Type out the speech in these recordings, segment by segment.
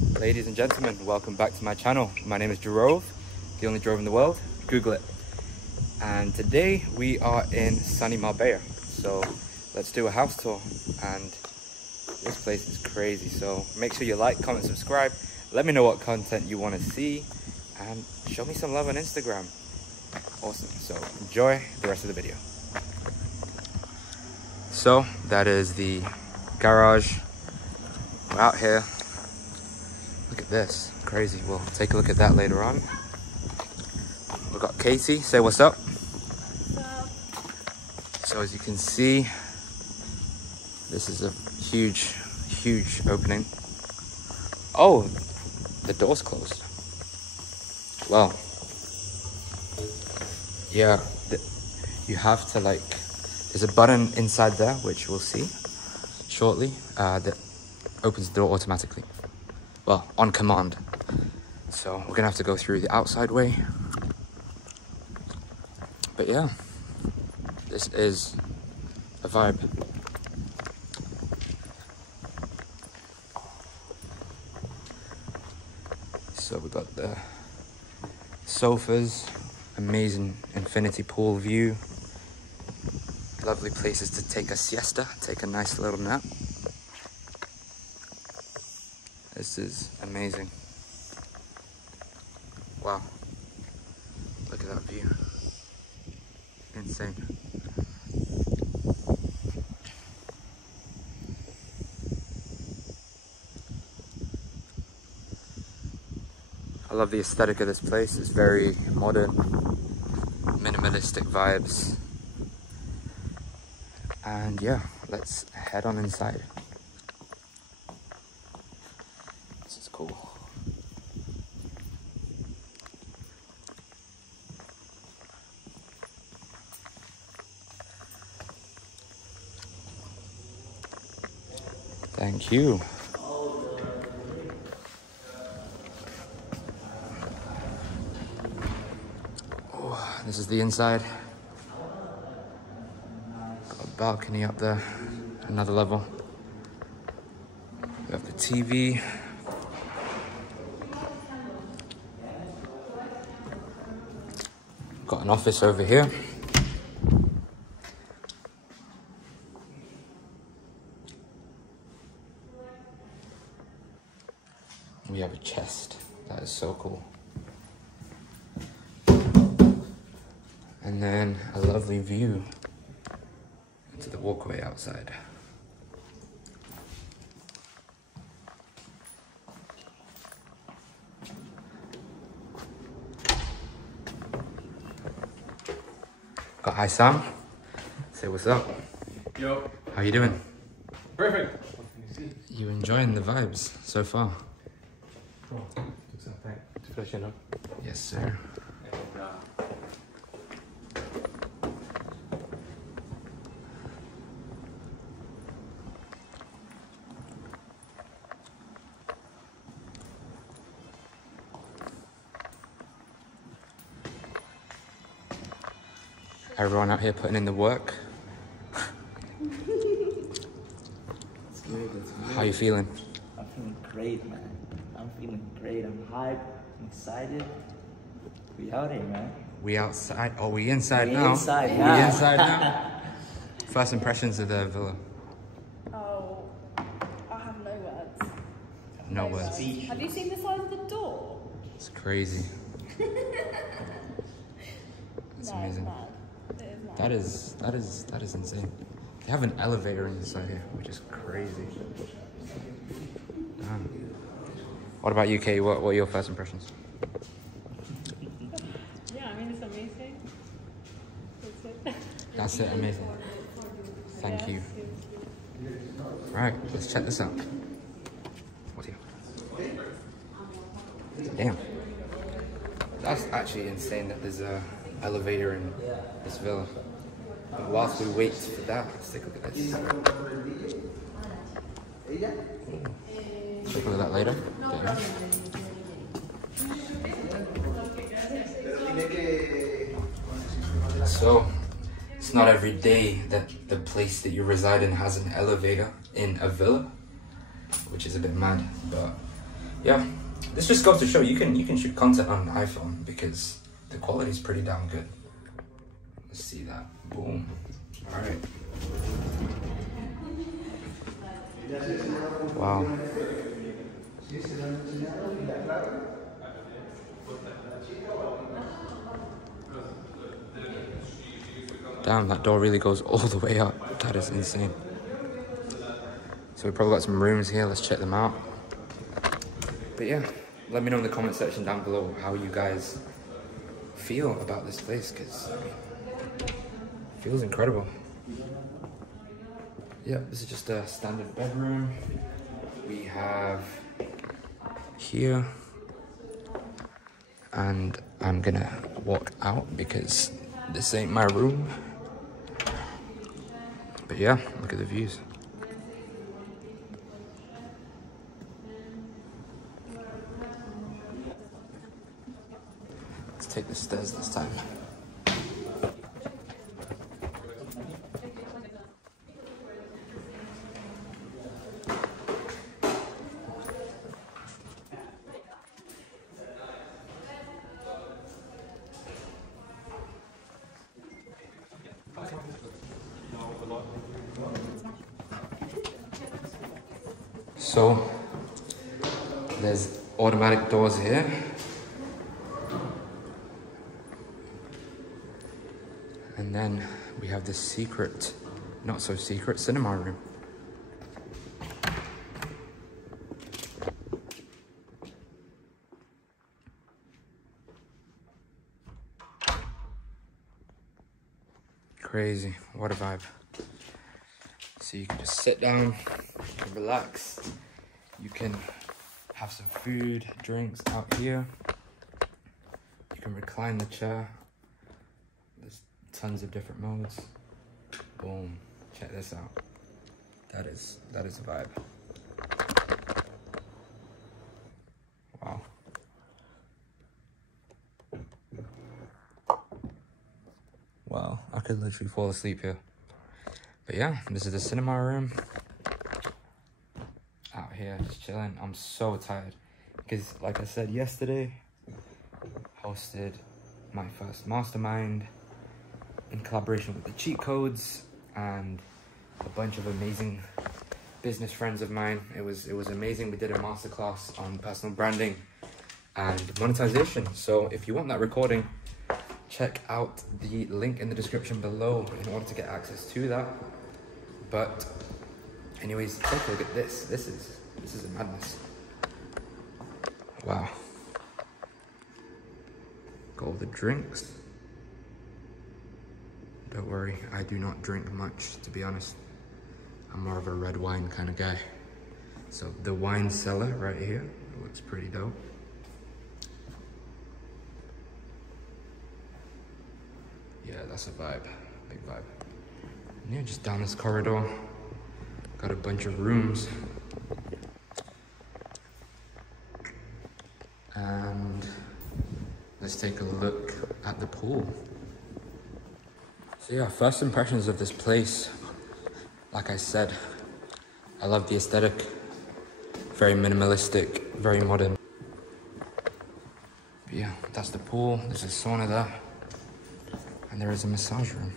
Ladies and gentlemen, welcome back to my channel. My name is Jerove, the only Jerove in the world. Google it. And today we are in sunny Marbella. So let's do a house tour. And this place is crazy. So make sure you like, comment, subscribe. Let me know what content you want to see. And show me some love on Instagram. Awesome. So enjoy the rest of the video. So that is the garage. We're out here. Look at this, crazy. We'll take a look at that later on. We've got Casey, say what's up. What's up? So as you can see, this is a huge, huge opening. Oh, the door's closed. Well, yeah, you have to like, there's a button inside there, which we'll see shortly, that opens the door automatically. Well, on command. So we're gonna have to go through the outside way. But yeah, this is a vibe. So we got the sofas, amazing infinity pool view. Lovely places to take a siesta, take a nice little nap. This is amazing. Wow. Look at that view. Insane. I love the aesthetic of this place. It's very modern, minimalistic vibes. And yeah, let's head on inside. This is cool. Thank you. Oh, this is the inside. Got a balcony up there, another level. We have the TV. Got an office over here. We have a chest. That is so cool. And then a lovely view into the walkway outside. Got hi Sam. Say what's up. Yo. How you doing? Perfect. What can you see? You enjoying the vibes so far? Cool. Took some time to freshen up. Yes, sir. And, Everyone out here putting in the work. It's good, it's good. How you feeling? I'm feeling great, man. I'm feeling great. I'm hyped. I'm excited. We out here, man. We outside. Oh, we inside We now. inside We now. inside now. First impressions of the villa. Oh, I have no words. No words. Have you seen the size of the door? It's crazy. It's No, amazing. It's mad. It is mad. That is insane. They have an elevator inside here, which is crazy. Damn. What about you, Kate? What are your first impressions? Yeah, I mean, it's amazing. That's it. That's it, amazing. Thank you. Right, let's check this out. What's here? Damn. That's actually insane that there's a elevator in this villa. But whilst we wait for that, let's take a look at this. Take a look at that later. Yeah. So, it's not every day that the place that you reside in has an elevator in a villa, which is a bit mad, but yeah, this just goes to show you can shoot content on an iPhone because the quality is pretty damn good. Let's see that. Boom. All right. Wow. Damn, that door really goes all the way up. That is insane. So we probably got some rooms here. Let's check them out. But yeah, let me know in the comment section down below how you guys feel about this place, because I mean, it feels incredible. Yeah, this is just a standard bedroom. We have here, and I'm gonna walk out because this ain't my room. But yeah, look at the views. Let's take the stairs this time. So there's automatic doors here. And then we have this secret, not so secret, cinema room. Crazy, what a vibe. So you can just sit down and relax. You can have some food, drinks out here. You can recline the chair. There's tons of different modes. Boom, check this out. That is a vibe. Wow. Wow, I could literally fall asleep here. But yeah, this is the cinema room. Out here, just chilling. I'm so tired because, like I said yesterday, hosted my first mastermind in collaboration with the Cheat Codes and a bunch of amazing business friends of mine. It was amazing. We did a masterclass on personal branding and monetization. So if you want that recording, check out the link in the description below in order to get access to that. But anyways, take a look at this. This is a madness. Wow. Got all the drinks. Don't worry, I do not drink much, to be honest. I'm more of a red wine kind of guy. So the wine cellar right here looks pretty dope. Yeah, that's a vibe, big vibe. And yeah, just down this corridor, got a bunch of rooms. And let's take a look at the pool. So yeah, first impressions of this place, like I said, I love the aesthetic. Very minimalistic, very modern. But yeah, that's the pool, there's a sauna there. And there is a massage room.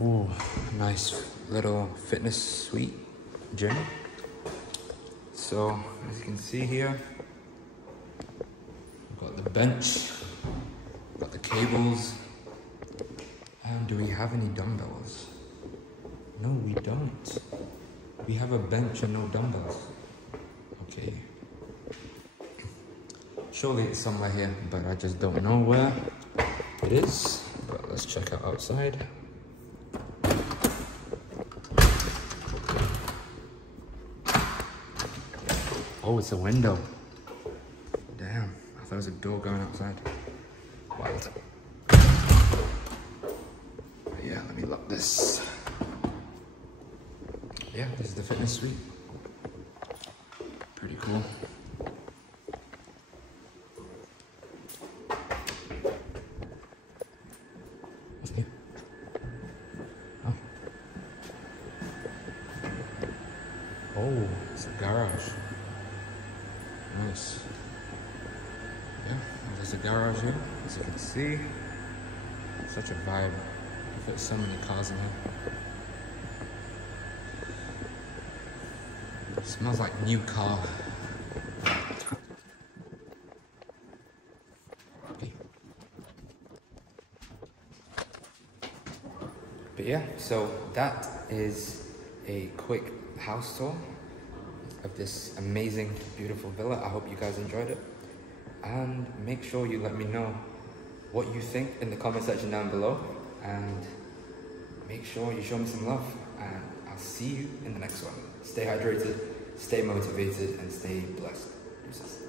Ooh, nice little fitness suite gym. So, as you can see here, we've got the bench, got the cables, and do we have any dumbbells? No, we don't. We have a bench and no dumbbells. Okay. Surely it's somewhere here, but I just don't know where it is. But let's check out outside. Oh, it's a window. Damn, I thought there was a door going outside. Wild. But yeah, let me lock this. Yeah, this is the fitness suite. Pretty cool. What's new? Oh. Oh, it's a garage. Nice. Yeah, there's a garage here, as you can see. Such a vibe. You fit so many cars in here. It smells like new car. Okay. But yeah, so that is a quick house tour of this amazing, beautiful villa. I hope you guys enjoyed it. And make sure you let me know what you think in the comment section down below. And make sure you show me some love. And I'll see you in the next one. Stay hydrated, stay motivated, and stay blessed. Deuces.